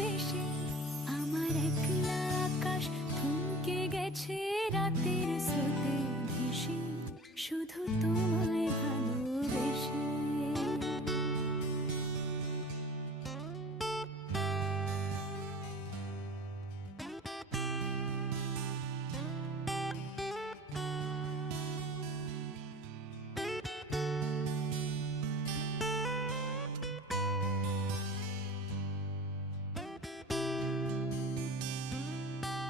ভালোবেসে আমার একলা আকাশ থমকে গেছে রাতের স্রোতে ভেসে। শুধু